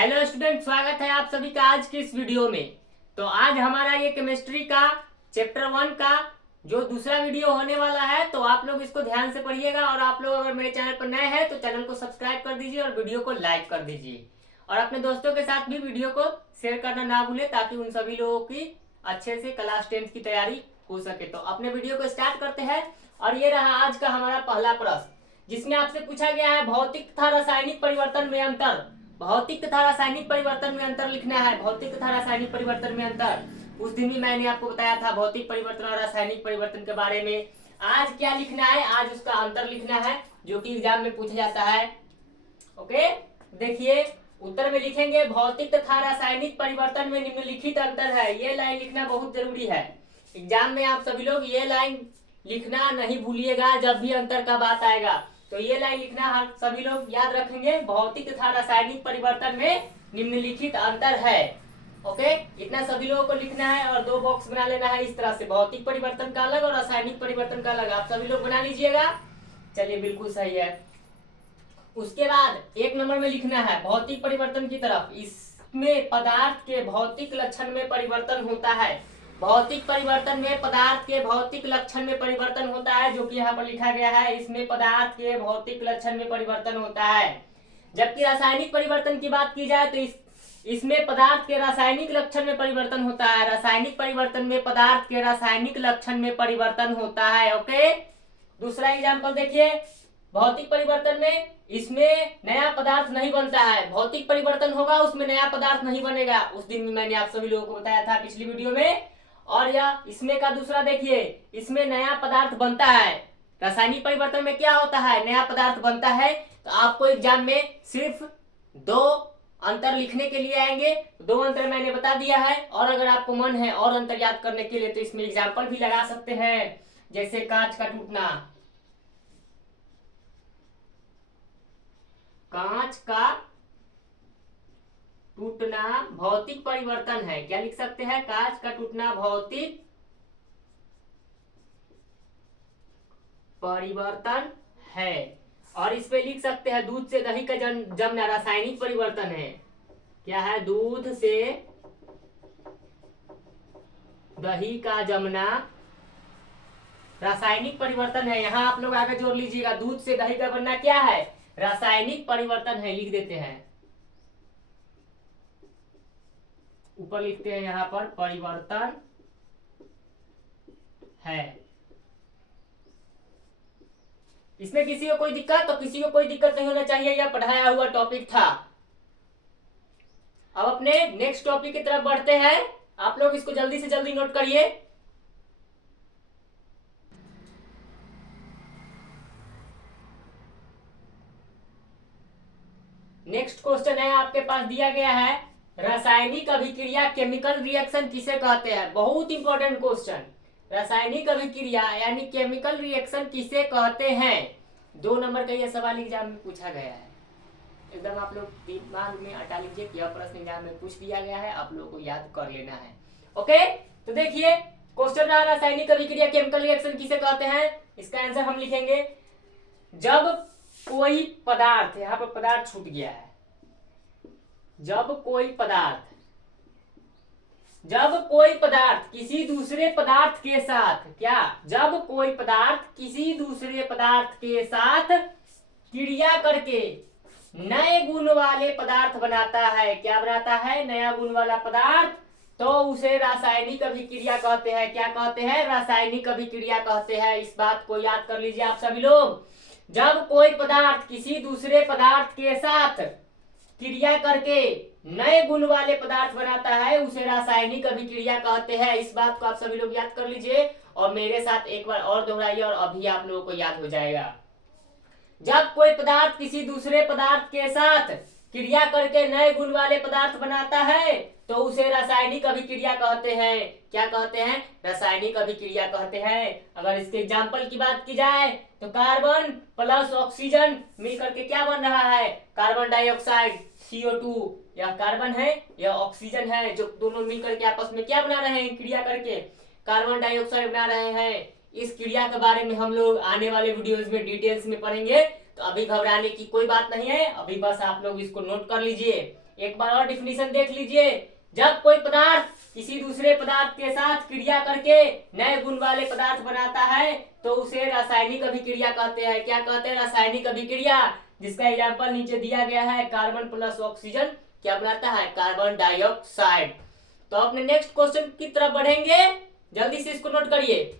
Hello student, स्वागत है आप सभी का आज की इस वीडियो में। तो आज हमारा ये केमिस्ट्री का चैप्टर 1 का जो दूसरा वीडियो होने वाला है, तो आप लोग इसको ध्यान से पढ़िएगा। और आप लोग अगर मेरे चैनल पर नए हैं तो चैनल को सब्सक्राइब कर दीजिए और वीडियो को लाइक कर दीजिए, और अपने दोस्तों के साथ भी वीडियो को शेयर करना ना भूले, ताकि उन सभी लोगों की अच्छे से क्लास 10 की तैयारी हो सके। तो अपने वीडियो को स्टार्ट करते हैं। और ये रहा आज का हमारा पहला प्रश्न, जिसमें आपसे पूछा गया है भौतिक तथा रासायनिक परिवर्तन में अंतर। भौतिक तथा रासायनिक परिवर्तन में अंतर लिखना है। भौतिक तथा रासायनिक परिवर्तन में अंतर, उस दिन भी मैंने आपको बताया था भौतिक परिवर्तन और रासायनिक परिवर्तन के बारे में। आज क्या लिखना है, आज उसका अंतर लिखना है, जो कि एग्जाम में पूछा जाता है। ओके, देखिए उत्तर में लिखेंगे भौतिक तथा रासायनिक परिवर्तन में निम्नलिखित अंतर है। ये लाइन लिखना बहुत जरूरी है। एग्जाम में आप सभी लोग ये लाइन लिखना नहीं भूलिएगा जब भी अंतर का बात आएगा। तो ये लाइन लिखना हर सभी लोग याद रखेंगे, भौतिक तथा रासायनिक परिवर्तन में निम्नलिखित अंतर है। ओके, इतना सभी लोगों को लिखना है और दो बॉक्स बना लेना है इस तरह से, भौतिक परिवर्तन का अलग और रासायनिक परिवर्तन का अलग। आप सभी लोग बना लीजिएगा। चलिए, बिल्कुल सही है। उसके बाद एक नंबर में लिखना है भौतिक परिवर्तन की तरफ, इसमें पदार्थ के भौतिक लक्षण में परिवर्तन होता है। भौतिक परिवर्तन में पदार्थ के भौतिक लक्षण में परिवर्तन होता है, जो कि यहाँ पर लिखा गया है, इसमें पदार्थ के भौतिक लक्षण में परिवर्तन होता है। जबकि रासायनिक परिवर्तन की बात की जाए तो इसमें पदार्थ के रासायनिक लक्षण में परिवर्तन होता है। रासायनिक परिवर्तन में पदार्थ के रासायनिक लक्षण में परिवर्तन होता है। ओके, दूसरा एग्जाम्पल देखिए। भौतिक परिवर्तन में इसमें नया पदार्थ नहीं बनता है, भौतिक परिवर्तन होगा उसमें नया पदार्थ नहीं बनेगा। उस दिन भी मैंने आप सभी लोगों को बताया था पिछली वीडियो में। और यह इसमें का दूसरा देखिए, इसमें नया पदार्थ बनता है। रासायनिक परिवर्तन में क्या होता है, नया पदार्थ बनता है। तो आपको एग्जाम में सिर्फ दो अंतर लिखने के लिए आएंगे। दो अंतर मैंने बता दिया है, और अगर आपको मन है और अंतर याद करने के लिए तो इसमें एग्जाम्पल भी लगा सकते हैं, जैसे कांच का टूटना। कांच का टूटना भौतिक परिवर्तन है। क्या लिख सकते हैं, कांच का टूटना भौतिक परिवर्तन है। और इस पे लिख सकते हैं दूध से दही का जमना रासायनिक परिवर्तन है। क्या है, दूध से दही का जमना रासायनिक परिवर्तन है। यहां आप लोग आगे जोड़ लीजिएगा, दूध से दही का बनना क्या है, रासायनिक परिवर्तन है। लिख देते हैं, ऊपर लिखते हैं यहां पर परिवर्तन है। इसमें किसी को कोई दिक्कत, तो किसी को कोई दिक्कत नहीं होना चाहिए, यह पढ़ाया हुआ टॉपिक था। अब अपने नेक्स्ट टॉपिक की तरफ बढ़ते हैं। आप लोग इसको जल्दी से जल्दी नोट करिए। नेक्स्ट क्वेश्चन है आपके पास दिया गया है, रासायनिक अभिक्रिया केमिकल रिएक्शन किसे कहते हैं। बहुत इंपॉर्टेंट क्वेश्चन, रासायनिक अभिक्रिया यानी केमिकल रिएक्शन किसे कहते हैं। 2 नंबर का यह सवाल एग्जाम में पूछा गया है। एकदम आप लोग दिमाग में हटा लीजिए कि यह प्रश्न एग्जाम में पूछ दिया गया है, आप लोगों को याद कर लेना है। ओके, तो देखिए क्वेश्चन रहा रासायनिक अभिक्रिया केमिकल रिएक्शन किसे कहते हैं। इसका आंसर हम लिखेंगे, जब कोई पदार्थ, यहां पर पदार्थ छूट गया है, जब कोई पदार्थ किसी दूसरे पदार्थ के साथ, क्या, जब कोई पदार्थ किसी दूसरे पदार्थ के साथ क्रिया करके नए गुण वाले पदार्थ बनाता है। क्या बनाता है, नया गुण वाला पदार्थ, तो उसे रासायनिक अभिक्रिया कहते हैं। क्या कहते हैं, रासायनिक अभिक्रिया कहते हैं। इस बात को याद कर लीजिए आप सभी लोग। जब कोई पदार्थ किसी दूसरे पदार्थ के साथ क्रिया करके नए गुण वाले पदार्थ बनाता है, उसे रासायनिक अभिक्रिया कहते हैं। इस बात को आप सभी लोग याद कर लीजिए और मेरे साथ एक बार और दोहराइए, और अभी आप लोगों को याद हो जाएगा। जब कोई पदार्थ किसी दूसरे पदार्थ के साथ क्रिया करके नए गुण वाले पदार्थ बनाता है, तो उसे रासायनिक अभिक्रिया कहते हैं। क्या कहते हैं, रासायनिक अभिक्रिया कहते हैं। अगर इसके एग्जाम्पल की बात की जाए तो कार्बन प्लस ऑक्सीजन मिलकर के क्या बन रहा है, कार्बन डाइऑक्साइड CO2। यह कार्बन है, यह ऑक्सीजन है, जो दोनों मिलकर के आपस में क्या बना रहे हैं, क्रिया करके कार्बन डाइऑक्साइड बना रहे हैं। इस क्रिया के बारे में हम लोग आने वाले वीडियोस में डिटेल्स में पढ़ेंगे, तो अभी घबराने की कोई बात नहीं है। अभी बस आप लोग इसको नोट कर लीजिए। एक बार और डिफिनीशन देख लीजिए। जब कोई पदार्थ किसी दूसरे पदार्थ के साथ क्रिया करके नए गुण वाले पदार्थ बनाता है तो उसे रासायनिक अभिक्रिया कहते हैं। क्या कहते हैं? रासायनिक अभिक्रिया, जिसका एग्जाम्पल नीचे दिया गया है। कार्बन प्लस ऑक्सीजन क्या बनाता है? Carbon dioxide. तो अपने नेक्स्ट क्वेश्चन की तरफ बढ़ेंगे, जल्दी से इसको नोट करिए।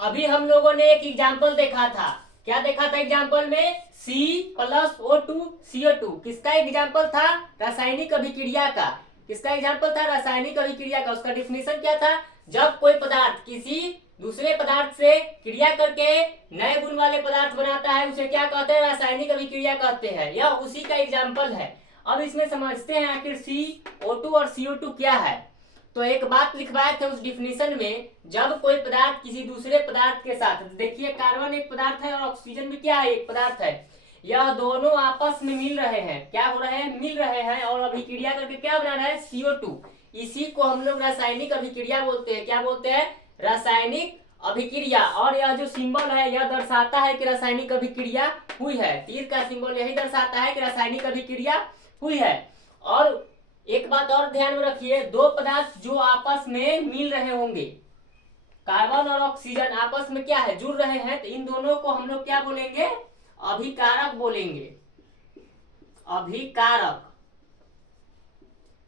अभी हम लोगों ने एक एग्जाम्पल देखा था। क्या देखा था एग्जाम्पल में? C+O2CO2 किसका एग्जाम्पल था? रासायनिक अभिक्रिया का। किसका एग्जाम्पल था? रासायनिक अभिक्रिया का। उसका डिफिनीशन क्या था? जब कोई पदार्थ किसी दूसरे पदार्थ से क्रिया करके नए गुण वाले पदार्थ बनाता है उसे क्या कहते हैं? रासायनिक अभिक्रिया कहते हैं। यह उसी का एग्जाम्पल है। अब इसमें समझते हैं आखिर CO2 और CO2 क्या है। तो एक बात लिखवाए थे उस डिफिनीशन में, जब कोई पदार्थ किसी दूसरे पदार्थ के साथ, देखिए कार्बन एक पदार्थ है और ऑक्सीजन भी क्या है? एक पदार्थ है। यह दोनों आपस में मिल रहे हैं। क्या हो रहे हैं? मिल रहे हैं और अभिक्रिया करके क्या बना रहा है? CO2। इसी को हम लोग रासायनिक अभिक्रिया बोलते हैं। क्या बोलते हैं? रासायनिक अभिक्रिया। और यह जो सिंबल है यह दर्शाता है कि रासायनिक अभिक्रिया हुई है। तीर का सिंबल यही दर्शाता है कि रासायनिक अभिक्रिया हुई है। और एक बात और ध्यान में रखिए, दो पदार्थ जो आपस में मिल रहे होंगे, कार्बन और ऑक्सीजन आपस में क्या है? जुड़ रहे हैं, तो इन दोनों को हम लोग क्या बोलेंगे? अभिकारक बोलेंगे। अभिकारक,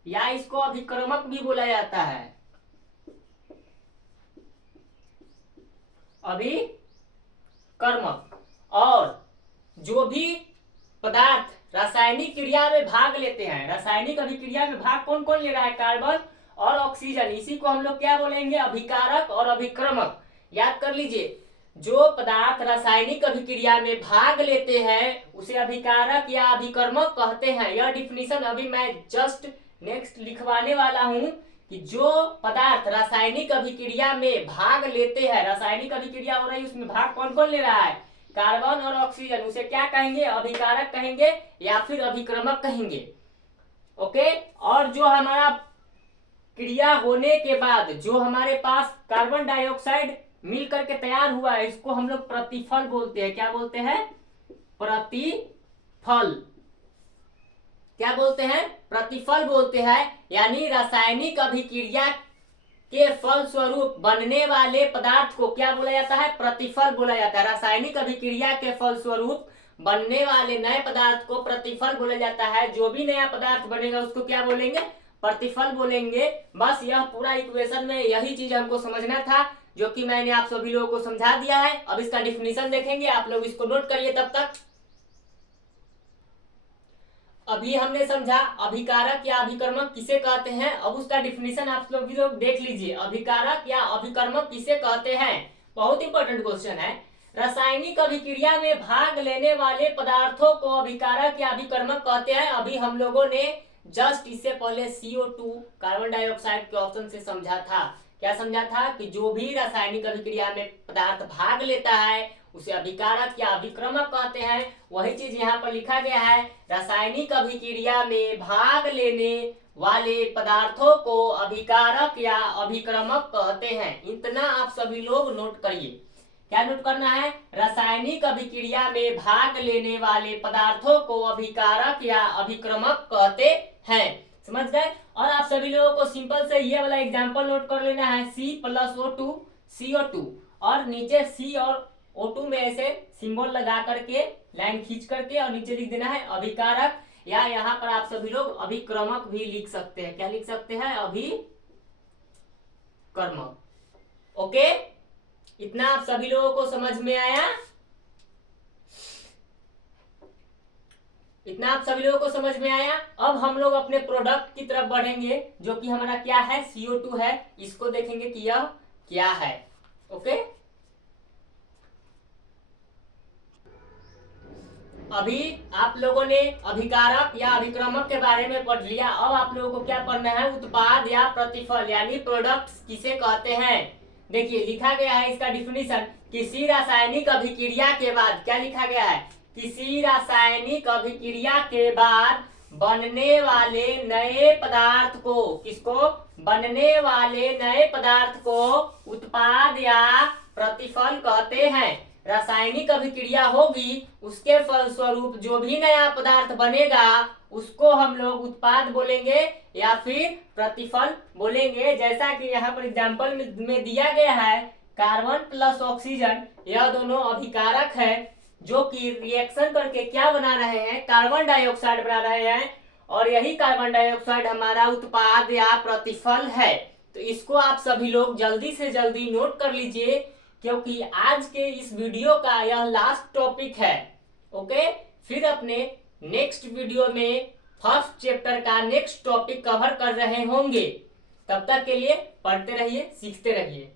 या इसको अभिक्रमक भी बोला जाता है। अभिकर्मक। और जो भी पदार्थ रासायनिक क्रिया में भाग लेते हैं, रासायनिक अभिक्रिया में भाग कौन कौन ले रहा है? कार्बन और ऑक्सीजन। इसी को हम लोग क्या बोलेंगे? अभिकारक और अभिक्रमक। याद कर लीजिए, जो पदार्थ रासायनिक अभिक्रिया में भाग लेते हैं उसे अभिकारक या अभिकर्मक कहते हैं। यह डिफिनीशन अभी मैं जस्ट नेक्स्ट लिखवाने वाला हूं कि जो पदार्थ रासायनिक अभिक्रिया में भाग लेते हैं, रासायनिक अभिक्रिया हो रही है उसमें भाग कौन कौन ले रहा है? कार्बन और ऑक्सीजन। उसे क्या कहेंगे? अभिकारक कहेंगे या फिर अभिक्रमक कहेंगे। ओके। और जो हमारा क्रिया होने के बाद जो हमारे पास कार्बन डाइऑक्साइड मिल करके तैयार हुआ है, इसको हम लोग प्रतिफल बोलते हैं। क्या बोलते हैं? प्रतिफल। क्या बोलते हैं? प्रतिफल बोलते हैं। यानी रासायनिक अभिक्रिया के फल स्वरूप बनने वाले पदार्थ को क्या बोला जाता है? प्रतिफल बोला जाता है। रासायनिक अभिक्रिया के फल स्वरूप बनने वाले नए पदार्थ को प्रतिफल बोला जाता है। जो भी नया पदार्थ बनेगा उसको क्या बोलेंगे? प्रतिफल बोलेंगे। बस यह पूरा इक्वेशन में यही चीज हमको समझना था, जो कि मैंने आप सभी लोगों को समझा दिया है। अब इसका डिफिनीशन देखेंगे, आप लोग इसको नोट करिए तब तक। अभी हमने समझा अभिकारक या अभिकर्मक किसे कहते हैं। अब उसका डिफिनीशन आप लोग देख लीजिए। अभिकारक या अभिकर्मक किसे कहते हैं? बहुत इंपॉर्टेंट क्वेश्चन है। रासायनिक अभिक्रिया में भाग लेने वाले पदार्थों को अभिकारक या अभिकर्मक कहते हैं। अभी हम लोगों ने जस्ट इससे पहले CO2 कार्बन डाइऑक्साइड के ऑप्शन से समझा था। क्या समझा था? कि जो भी रासायनिक अभिक्रिया में पदार्थ भाग लेता है उसे अभिकारक या अभिक्रमक कहते हैं। वही चीज यहाँ पर लिखा गया है, रासायनिक अभिक्रिया में भाग लेने वाले पदार्थों को अभिकारक या अभिक्रमक कहते हैं। इतना आप सभी लोग नोट करिए। क्या नोट करना है? रासायनिक अभिक्रिया में भाग लेने वाले पदार्थों को अभिकारक या अभिक्रमक कहते हैं। समझ गए? और आप सभी लोगों को सिंपल से ये वाला एग्जांपल नोट कर लेना है, C+O2CO2, और नीचे C और O2 में ऐसे सिंबल लगा करके लाइन खींच करके और नीचे लिख देना है अभिकारक, या यहाँ पर आप सभी लोग अभिक्रमक भी लिख सकते हैं। क्या लिख सकते हैं? अभिकर्मक। ओके, इतना आप सभी लोगों को समझ में आया? इतना आप सभी लोगों को समझ में आया? अब हम लोग अपने प्रोडक्ट की तरफ बढ़ेंगे, जो कि हमारा क्या है? CO2 है। इसको देखेंगे कि यह क्या है। ओके, अभी आप लोगों ने अभिकारक या अभिक्रमक के बारे में पढ़ लिया। अब आप लोगों को क्या पढ़ना है? उत्पाद या प्रतिफल यानी प्रोडक्ट्स किसे कहते हैं। देखिए लिखा गया है इसका डिफिनीशन, किसी रासायनिक अभिक्रिया के बाद, क्या लिखा गया है? किसी रासायनिक अभिक्रिया के बाद बनने वाले नए पदार्थ को, किसको? बनने वाले नए पदार्थ को उत्पाद या प्रतिफल कहते हैं। रासायनिक अभिक्रिया होगी उसके फलस्वरूप जो भी नया पदार्थ बनेगा उसको हम लोग उत्पाद बोलेंगे या फिर प्रतिफल बोलेंगे। जैसा कि यहाँ पर एग्जाम्पल में दिया गया है, कार्बन प्लस ऑक्सीजन, यह दोनों अभिकारक है जो कि रिएक्शन करके क्या बना रहे हैं, कार्बन डाइऑक्साइड बना रहे हैं, और यही कार्बन डाइऑक्साइड हमारा उत्पाद या प्रतिफल है। तो इसको आप सभी लोग जल्दी से जल्दी नोट कर लीजिए, क्योंकि आज के इस वीडियो का यह लास्ट टॉपिक है। ओके, फिर अपने नेक्स्ट वीडियो में फर्स्ट चैप्टर का नेक्स्ट टॉपिक कवर कर रहे होंगे। तब तक के लिए पढ़ते रहिए, सीखते रहिए।